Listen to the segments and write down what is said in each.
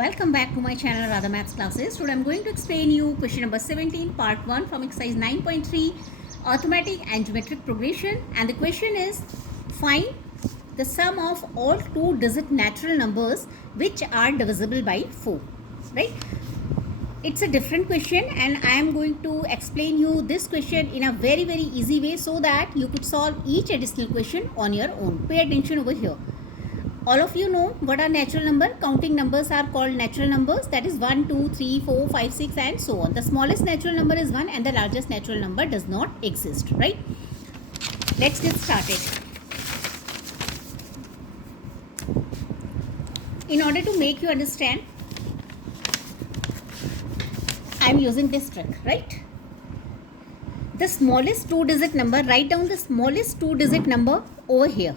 Welcome back to my channel Radha Maths Classes. Today I am going to explain you question number 17 part 1 from exercise 9.3 arithmetic and geometric progression, and the question is find the sum of all two digit natural numbers which are divisible by 4. Right? It's a different question and I am going to explain you this question in a very easy way so that you could solve each additional question on your own. Pay attention over here. All of you know what are natural number. Counting numbers are called natural numbers. That is 1, 2, 3, 4, 5, 6 and so on. The smallest natural number is 1 and the largest natural number does not exist. Right? Let's get started. In order to make you understand, I am using this trick. Right? The smallest two-digit number, write down the smallest two-digit number over here,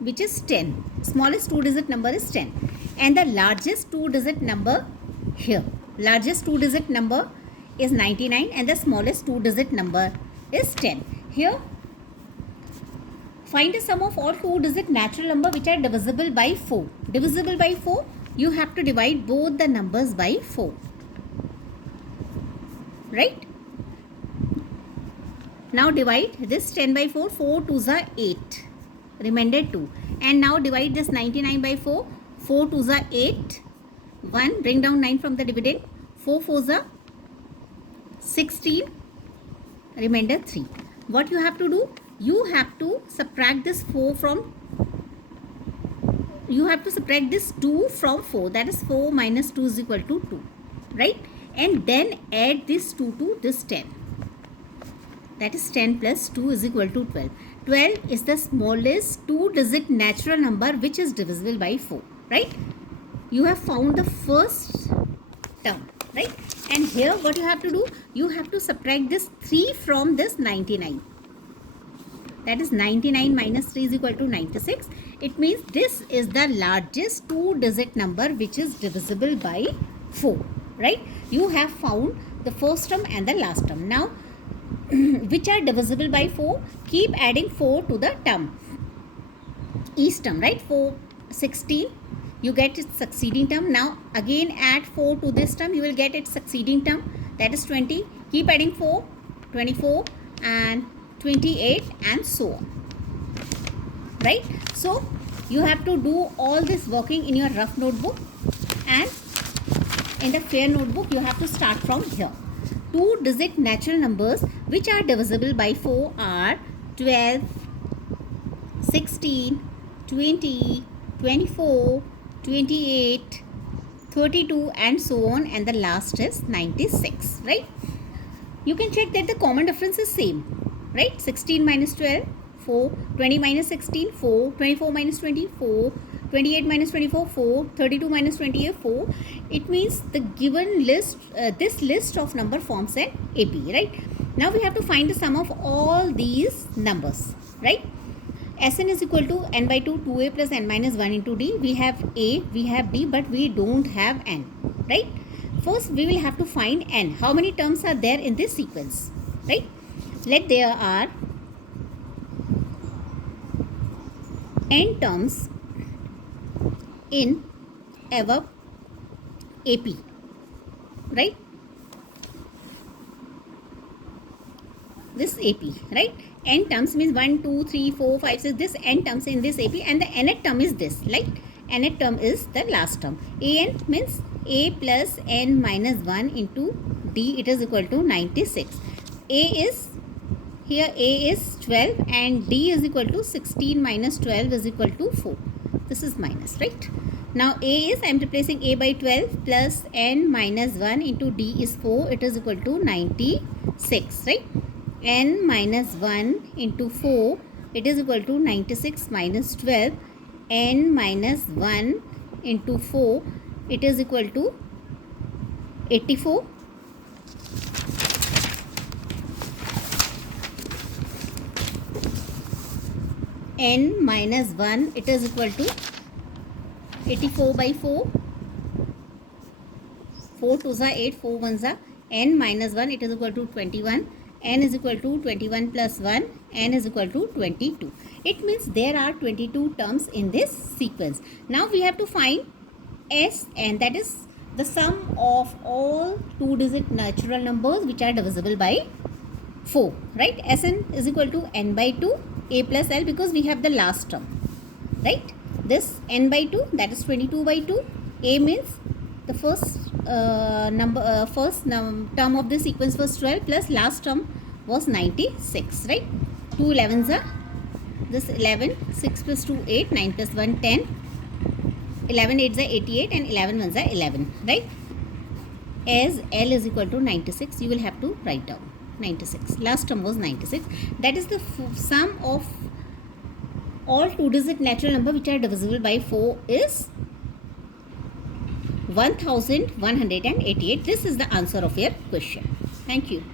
which is 10. Smallest two-digit number is 10. And the largest two-digit number here. Largest two-digit number is 99 and the smallest two-digit number is 10. Here, find the sum of all two-digit natural number which are divisible by 4. Divisible by 4, you have to divide both the numbers by 4. Right? Now divide this 10 by 4. 4 2s are 8. Remainder 2. And now divide this 99 by 4. 4 2s are 8. 1. Bring down 9 from the dividend. 4 4s are 16. Remainder 3. What you have to do? You have to subtract this 4 from... You have to subtract this 2 from 4. That is 4 minus 2 is equal to 2. Right? And then add this 2 to this 10. That is 10 plus 2 is equal to 12. 12 is the smallest two-digit natural number which is divisible by 4. Right? You have found the first term. Right? And here what you have to do? You have to subtract this 3 from this 99. That is 99 minus 3 is equal to 96. It means this is the largest two-digit number which is divisible by 4. Right? You have found the first term and the last term. Now, which are divisible by 4, keep adding 4 to the term. Each term, right? 4, 16, you get its succeeding term. Now, again add 4 to this term, you will get its succeeding term. That is 20. Keep adding 4, 24 and 28 and so on. Right? So, you have to do all this working in your rough notebook, and in the fair notebook, you have to start from here. Two-digit natural numbers which are divisible by 4 are 12, 16, 20, 24, 28, 32 and so on, and the last is 96. Right? You can check that the common difference is same. Right? 16 minus 12, 4, 20 minus 16, 4, 24 minus 20, 4, 28 minus 24, 4, 32 minus 28, 4. It means the given list, this list of number forms an AP, right? Now we have to find the sum of all these numbers, right? Sn is equal to n by 2, 2a plus n minus 1 into d. We have a, we have d, but we don't have n, right? First, we will have to find n. How many terms are there in this sequence, right? Let there are n terms in our AP, right? This AP, right? N terms means 1, 2, 3, 4, 5, 6. This n terms in this AP, and the nth term is this, right? Nth term is the last term. An means a plus n minus 1 into d. It is equal to 96. A is... Here a is 12 and d is equal to 16 minus 12 is equal to 4. This is minus, right? Now a is, I am replacing a by 12 plus n minus 1 into d is 4. It is equal to 96, right? N minus 1 into 4. It is equal to 96 minus 12. N minus 1 into 4. It is equal to 84. N minus 1, it is equal to 84 by 4. 4 2s are 8, 4 1s are. N minus 1, it is equal to 21. N is equal to 21 plus 1. N is equal to 22. It means there are 22 terms in this sequence. Now we have to find S, and that is the sum of all 2-digit natural numbers which are divisible by 4, right? Sn is equal to n by 2 a plus l, because we have the last term, right? This n by 2, that is 22 by 2. A means the first term of the sequence was 12 plus last term was 96, right? 2 11s are this 11, 6 plus 2 8, 9 plus 1 10, 11 8s are 88 and 11 1s are 11, right? As L is equal to 96, you will have to write down 96. Last term was 96. That is the sum of all 2-digit natural number which are divisible by 4 is 1188. This is the answer of your question. Thank you.